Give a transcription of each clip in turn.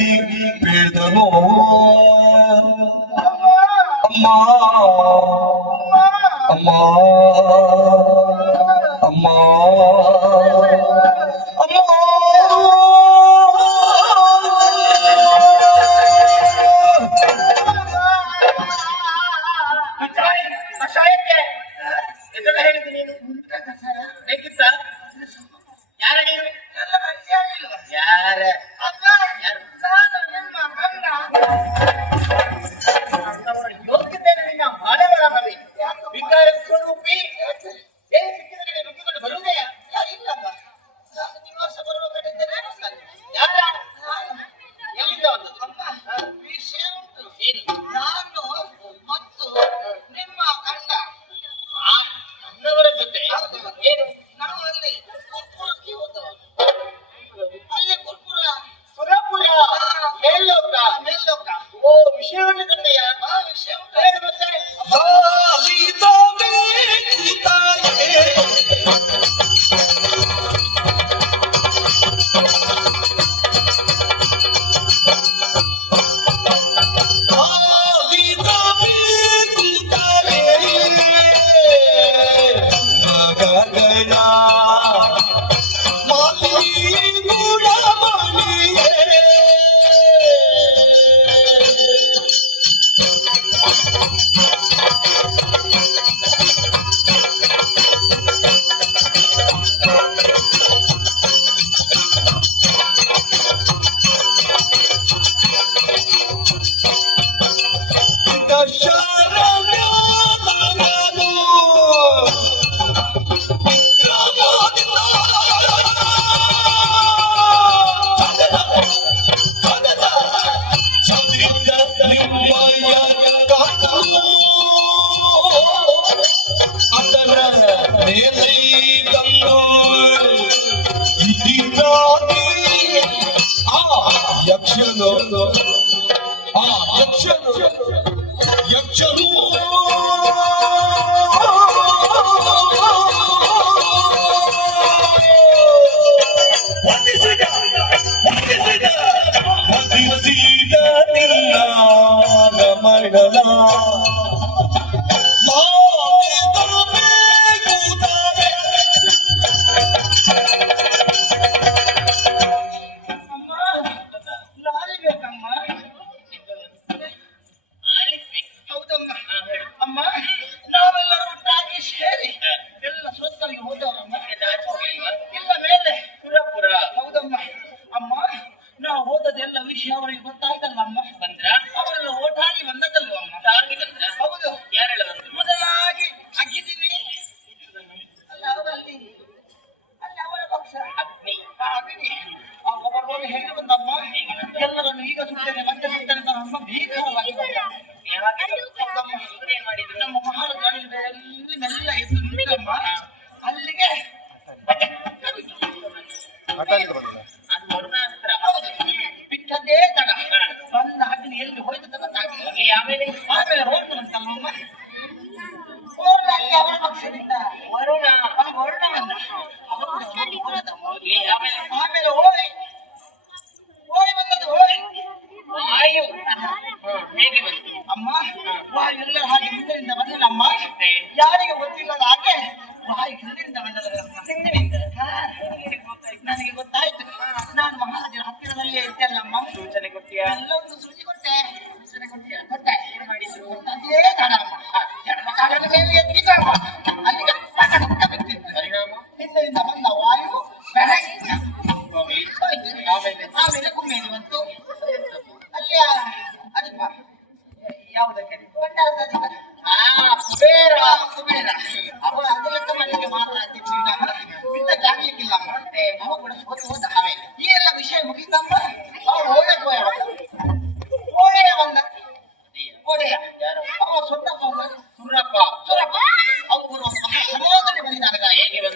ಕೆರಗಿ ಬೀಳ್ದನು ಅಮ್ಮ ಅಮ್ಮ ಅಮ್ಮ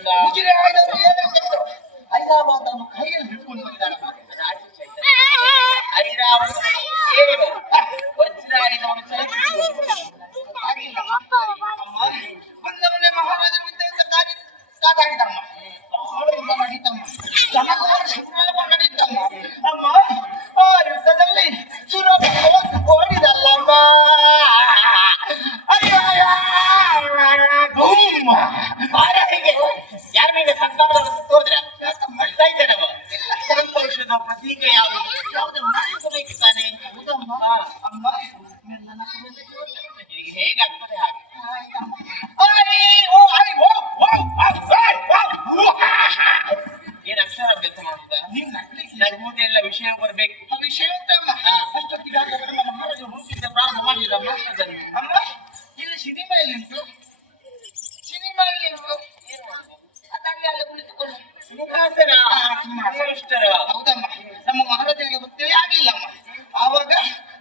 ಹೇಗೆ ಬಂದ I need 了 ಶ್ರೇಷ್ಠರ ಹೌದಮ್ಮ ನಮ್ಮ ಮಹಾರಾಜರಿಗೆ ಗೊತ್ತೇ ಆಗಿಲ್ಲಮ್ಮ ಆವಾಗ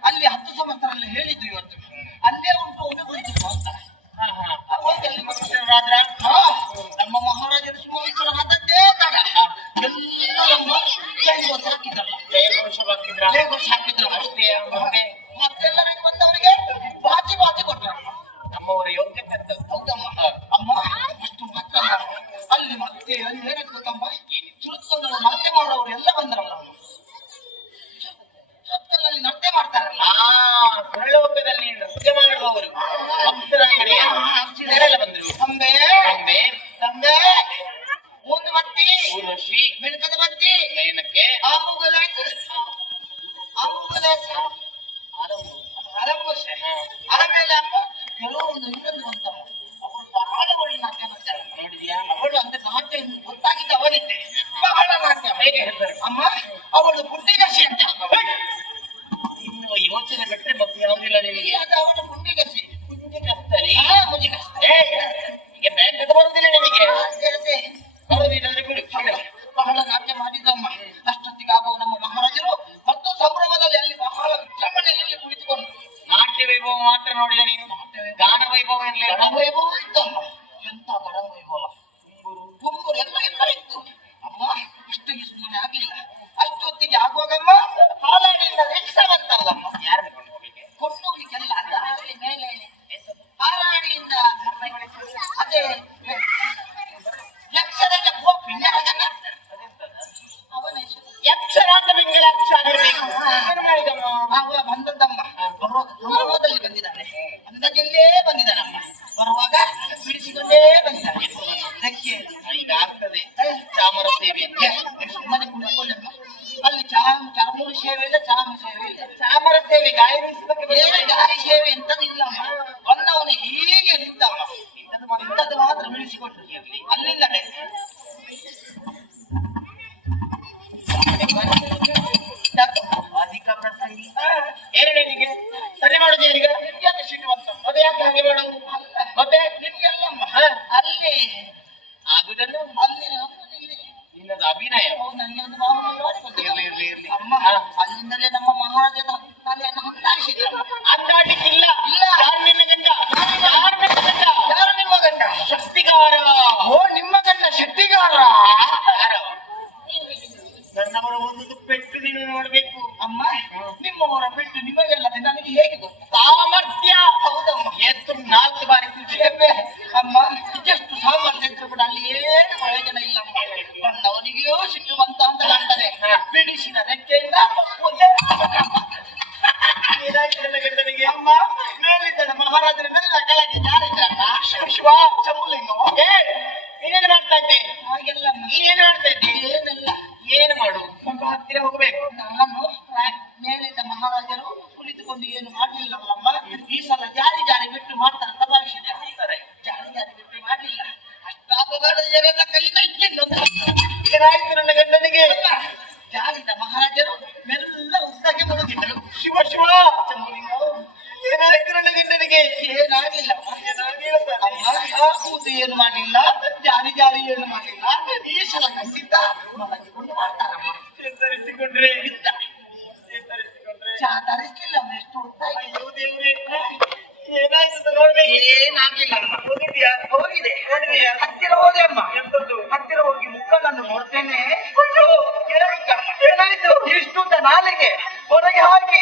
ಅಲ್ಲಿ ಹತ್ತು ಸಂವತ್ಸರಲ್ಲಿ ಹೇಳಿದ್ರು ಇವತ್ತು. ಅಲ್ಲೇ ಉಂಟು ಒಂದು ಗುರುತಿಸುವ ಅಂತ ನಮ್ಮ ಮಹಾರಾಜರು ಸಿಂಹಾಸನ ತಡ ಎಲ್ಲ ನಮ್ಮ ವರ್ಷ ಹಾಕಿದ್ರಲ್ಲ. ವರ್ಷ ಹಾಕಿದ್ರ? ವರ್ಷ ಅಷ್ಟೇ ಮತ್ತೆಲ್ಲರಿಗೂ ಬಂದವರಿಗೆ ಬಾಚಿ ಬಾಚಿ ಕೊಟ್ಟರು ನಮ್ಮವರ ಯೋಗ್ಯತೆ ಹೌದಮ್ಮ. ಅಮ್ಮ ಅಷ್ಟು ಮಾತ್ರ ಅಲ್ಲಿ. ಮತ್ತೆ ಅಲ್ಲಿ ಹೇಳಿದ್ರು ತಮ್ಮ மரத்தினோட ஒரு எல்லை வந்துடும் ಮೂರು ಸೇವೆ ಇಲ್ಲ ಚಾ ಸೇವೆ ಇಲ್ಲ ಚಾಮರ ಸೇವೆ ಗಾಯನ ಸೇವೆ ಎಂತ 开 ನನಗೆ ಏನಾಗಿಲ್ಲ ಕೂತು ಏನು ಮಾಡಿಲ್ಲ ಜಾರಿ ಜಾರಿ ಏನು ಮಾಡಿಲ್ಲ ಈಶ್ವರ ಖಂಡಿತ ಮಲಗಿಕೊಂಡು ಮಾಡ್ತಾರಮ್ಮ ಎತ್ತರಿಸಿಕೊಂಡ್ರೆ ಚಾತರಿಸಿಲ್ಲ ಎಷ್ಟು ಏನಾಗಿಲ್ಲ ಹೋಗಿದೆ. ಹತ್ತಿರ ಹೋದೆ ಅಮ್ಮ. ಎಂತದ್ದು? ಹತ್ತಿರ ಹೋಗಿ ನೋಡ್ತೇನೆ. ಏನಾಯ್ತು? ಇಷ್ಟು ನಾಲಿಗೆ ಹೊರಗೆ ಹಾಕಿ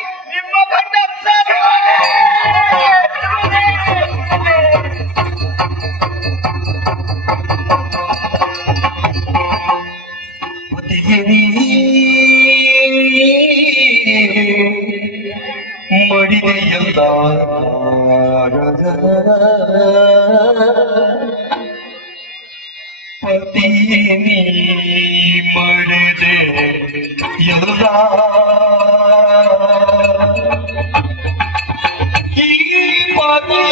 ನೀ ಪಡೆದೆ ಎಲ್ಲ. ಈ ಪದೇ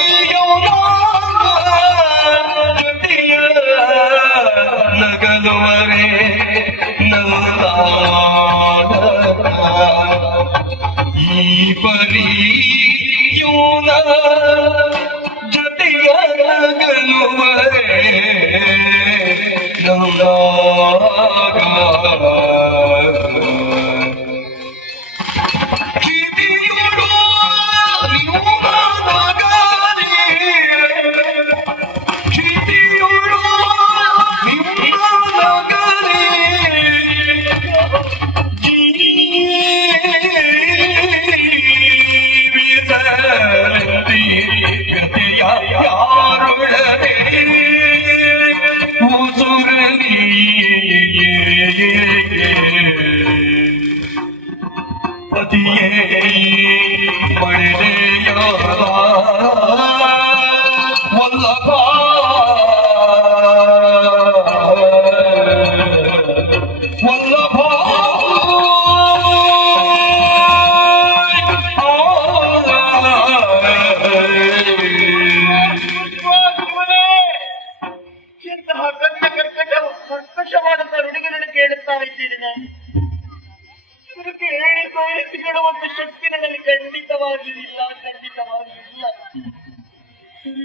Lord, love all.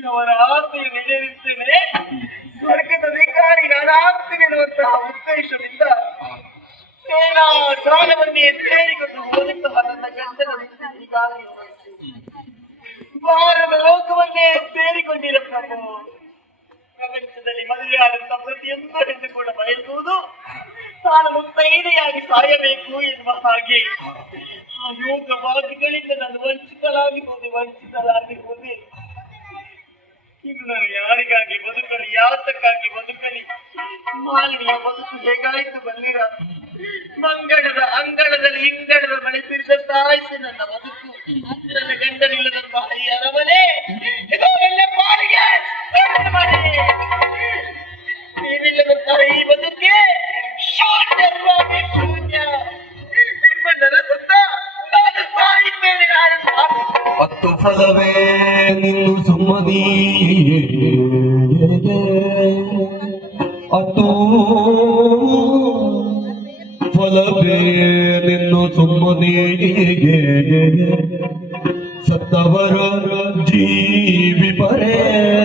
ಅವರ ಆಸೆ ಈಡೇರಿಸ್ತೇನೆ. ಸ್ವರ್ಗದ ಅಧಿಕಾರಿ ನಾನಾಗ್ತೀನಿ ಎನ್ನುವಂತಹ ಉದ್ದೇಶದಿಂದ ಸೇನಾ ಪ್ರಾಣವನ್ನೇ ಸೇರಿಕೊಂಡು ಹೋದಂತಹ ನನ್ನ ಗಂಡನ ಈಗಾಗಲೇ ಭಾರತ ಲೋಕವನ್ನೇ ಸೇರಿಕೊಂಡಿರ ಪ್ರಭು. ಪ್ರಪಂಚದಲ್ಲಿ ಮದುವೆಯಾದಂತಹ ಪ್ರತಿಯೊಂದು ಹೆಣ್ಣು ಕೂಡ ಬಯಸುವುದು ತಾನು ಮುತ್ತೈದೆಯಾಗಿ ಸಾಯಬೇಕು ಎನ್ನುವ ಹಾಗೆ. ಯೋಗ ಭಾಗ್ಯಗಳಿಂದ ನಾನು ವಂಚಿತಲಾಗಿ ಹೋದೆ ವಂಚಿತಲಾಗಿ ಹೋದೆ ಇನ್ನು ನಾನು ಯಾರಿಗಾಗಿ ಬದುಕಲಿ, ಯಾತಕ್ಕಾಗಿ ಬದುಕಲಿ? ಮಾಲಿನ್ಯ ಬದುಕು ಹೇಗಾಯ್ತು ಬಲ್ಲಿರ ಮಂಗಳದ ಅಂಗಳದಲ್ಲಿ ಇಂಗಳದ ಮನೆ ತಿರುಗತ್ತಾಯ್ತು ನನ್ನ ಬದುಕು. ನನ್ನ ಗಂಡನಿಲ್ಲದಂತಹ ಈ ಅರಮನೆ. ಇದು ನನ್ನ ಪಾಲಿಗೆ ನೀವಿಲ್ಲದಂತಹ ಈ ಬದುಕೆ ಶೂನ್ಯ ಸ್ವಾಮಿ ಶೂನ್ಯ. ಹತ್ತು ಫಲವೇ ನಿನ್ನು ಸುಮ್ಮದಿ. ಹತ್ತು ಫಲವೇ ನಿನ್ನು ಸುಮ್ಮದಿಗೆ ಸತ್ತವರ ಜೀವಿ ಪರೇ.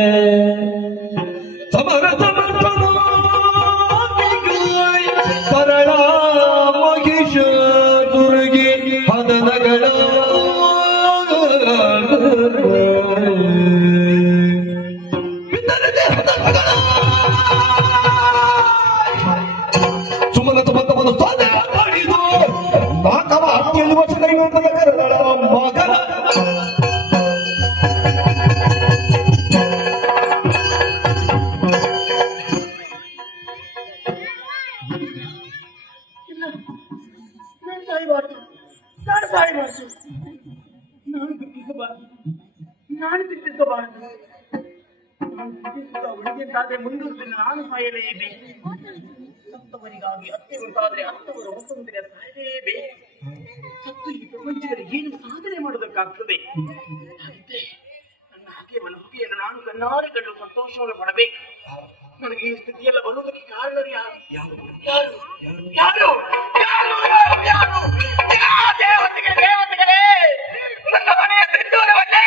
ಬೆಂಗಳೂರಿನಲ್ಲಿ ನಾನು ಸಾಯಲೇಬೇಕು ಸತ್ತವರಿಗಾಗಿ ಅತ್ತೆ ಉಂಟಾದ್ರೆ ಅತ್ತವರು ಹೊಸಂದಿರ ಸಾಯಲೇಬೇಕು ಸತ್ತು ಈ ಪ್ರಪಂಚದಲ್ಲಿ ಏನು ಸಾಧನೆ ಮಾಡೋದಕ್ಕಾಗ್ತದೆ ಅಂತೆ ನನ್ನ ಹಾಗೆ ಮನಸ್ಸಿಯನ್ನು ನಾನು ಕಣ್ಣಾರೆ ಕಂಡು ಸಂತೋಷವನ್ನು ಪಡಬೇಕು. ನನಗೆ ಈ ಸ್ಥಿತಿಯೆಲ್ಲ ಬರುವುದಕ್ಕೆ ಕಾರಣರು ಯಾರು? ಯಾರು? ಯಾರು? ಯಾರು? ಯಾರು? ಯಾರು? ದೇವತೆಗಳೇ? ದೇವತೆಗಳೇ? ನನ್ನ ಮನೆಯ ಸಿಂಧೂರವನ್ನೇ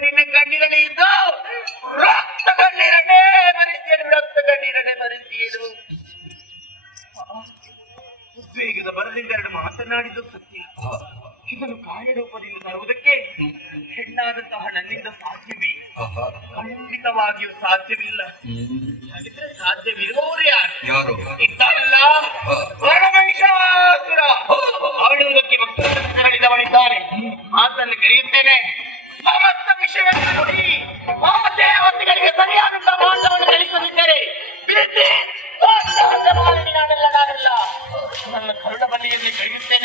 ನಿನ್ನ ಕಣ್ಣಿನಲ್ಲಿ ಇದ್ದು ರಕ್ತ ಕಣ್ಣೀರನ್ನೇ ಬರಿಸಿಯರು ರಕ್ತ ಕಣ್ಣೀರನ್ನೇ ಬರಿಸಿಯರು ಉದ್ವೇಗದ ಬರದಿಂದ ಎರಡು ಮಾತನಾಡಿದ್ದು ಸತ್ಯ. ಇದನ್ನು ಕಾರ್ಯರೂಪದಿಂದ ತರುವುದಕ್ಕೆ ಹೆಣ್ಣಾದಂತಹ ನನ್ನಿಂದ ಸಾಧ್ಯವೇ? ಖಂಡಿತವಾಗಿಯೂ ಸಾಧ್ಯವಿಲ್ಲ. ಅಲ್ಲ ನನ್ನ ಕರುಡ ಬಲಿಯಲ್ಲಿ ಕೈಯುತ್ತೇನೆ